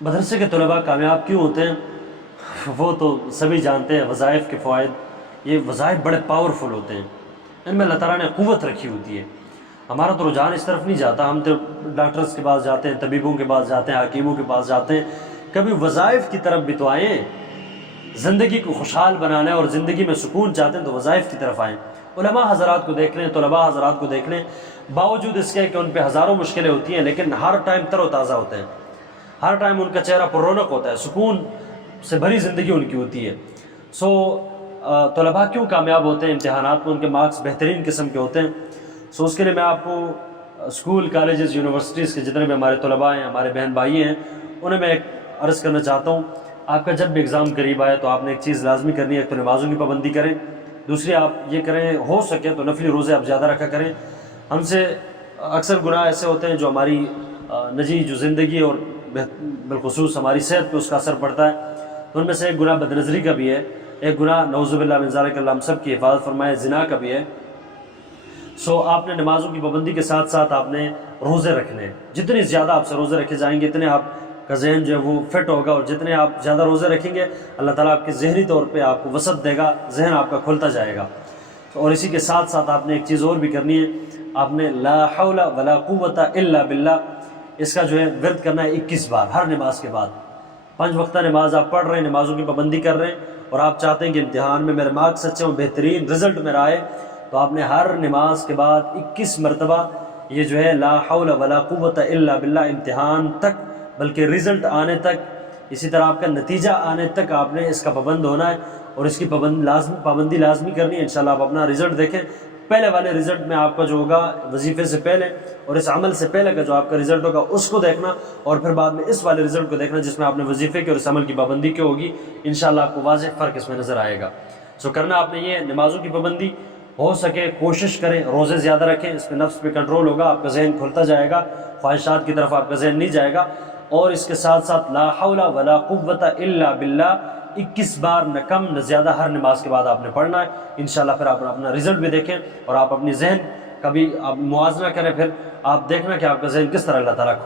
مدرسے کے طلباء کامیاب کیوں ہوتے ہیں وہ تو سبھی جانتے ہیں، وظائف کے فوائد۔ یہ وظائف بڑے پاورفل ہوتے ہیں، ان میں اللہ تعالیٰ نے قوت رکھی ہوتی ہے۔ ہمارا تو رجحان اس طرف نہیں جاتا، ہم تو ڈاکٹرز کے پاس جاتے ہیں، طبیبوں کے پاس جاتے ہیں، حکیموں کے پاس جاتے ہیں۔ کبھی وظائف کی طرف بھی تو آئیں، زندگی کو خوشحال بنانا ہے اور زندگی میں سکون چاہتے ہیں تو وظائف کی طرف آئیں۔ علماء حضرات کو دیکھ لیں، طلباء حضرات کو دیکھ لیں، باوجود اس کے کہ ان پہ ہزاروں مشکلیں ہوتی ہیں لیکن ہر ٹائم تر و تازہ ہوتے ہیں، ہر ٹائم ان کا چہرہ پر رونق ہوتا ہے، سکون سے بھری زندگی ان کی ہوتی ہے۔ طلباء کیوں کامیاب ہوتے ہیں امتحانات میں؟ ان کے مارکس بہترین قسم کے ہوتے ہیں۔ اس کے لیے میں آپ کو اسکول، کالجز، یونیورسٹیز کے جتنے بھی ہمارے طلباء ہیں، ہمارے بہن بھائی ہیں، انہیں میں ایک عرض کرنا چاہتا ہوں، آپ کا جب بھی ایگزام قریب آئے تو آپ نے ایک چیز لازمی کرنی ہے، ایک تو نمازوں کی پابندی کریں، دوسری آپ یہ کریں ہو سکے تو نفلی روزے آپ زیادہ رکھا کریں۔ ہم سے اکثر گناہ ایسے ہوتے ہیں جو ہماری نجی جو زندگی اور بالخصوص ہماری صحت پہ اس کا اثر پڑتا ہے، تو ان میں سے ایک گناہ بد نظری کا بھی ہے، ایک گناہ نعوذ باللہ من ذالک، اللہ ہم سب کی حفاظت فرمائے، زنا کا بھی ہے۔ آپ نے نمازوں کی پابندی کے ساتھ ساتھ آپ نے روزے رکھنے ہیں۔ جتنے زیادہ آپ سے روزے رکھے جائیں گے اتنے آپ کا ذہن جو ہے وہ فٹ ہوگا، اور جتنے آپ زیادہ روزے رکھیں گے اللہ تعالیٰ آپ کے ذہنی طور پہ آپ کو وسعت دے گا، ذہن آپ کا کھلتا جائے گا۔ اور اسی کے ساتھ ساتھ آپ نے ایک چیز اور بھی کرنی ہے، آپ نے لا حول ولا قوت الا باللہ، اس کا جو ہے ورد کرنا ہے 21 بار ہر نماز کے بعد۔ 5 وقتہ نماز آپ پڑھ رہے ہیں، نمازوں کی پابندی کر رہے ہیں، اور آپ چاہتے ہیں کہ امتحان میں میرے مارکس اچھے ہوں، بہترین رزلٹ میرا آئے، تو آپ نے ہر نماز کے بعد 21 مرتبہ یہ جو ہے لا حول ولا قوت الا باللہ امتحان تک، بلکہ رزلٹ آنے تک، اسی طرح آپ کا نتیجہ آنے تک آپ نے اس کا پابند ہونا ہے، اور اس کی پابندی لازمی کرنی ہے۔ انشاءاللہ آپ اپنا رزلٹ دیکھیں، پہلے والے رزلٹ میں آپ کا جو ہوگا وظیفے سے پہلے اور اس عمل سے پہلے کا جو آپ کا رزلٹ ہوگا اس کو دیکھنا، اور پھر بعد میں اس والے رزلٹ کو دیکھنا جس میں آپ نے وظیفے کی اور اس عمل کی پابندی کی ہوگی۔ انشاءاللہ آپ کو واضح فرق اس میں نظر آئے گا۔ کرنا آپ نے یہ نمازوں کی پابندی، ہو سکے کوشش کریں روزے زیادہ رکھیں، اس پہ نفس پہ کنٹرول ہوگا، آپ کا ذہن کھلتا جائے گا، خواہشات کی طرف آپ کا ذہن نہیں جائے گا۔ اور اس کے ساتھ ساتھ لا حول ولا قوت الا باللہ 21 بار نہ کم نہ زیادہ ہر نماز کے بعد آپ نے پڑھنا ہے۔ انشاءاللہ پھر آپ اپنا رزلٹ بھی دیکھیں، اور آپ اپنی ذہن کا بھی آپ موازنہ کریں، پھر آپ دیکھنا کہ آپ کا ذہن کس طرح اللہ تعالیٰ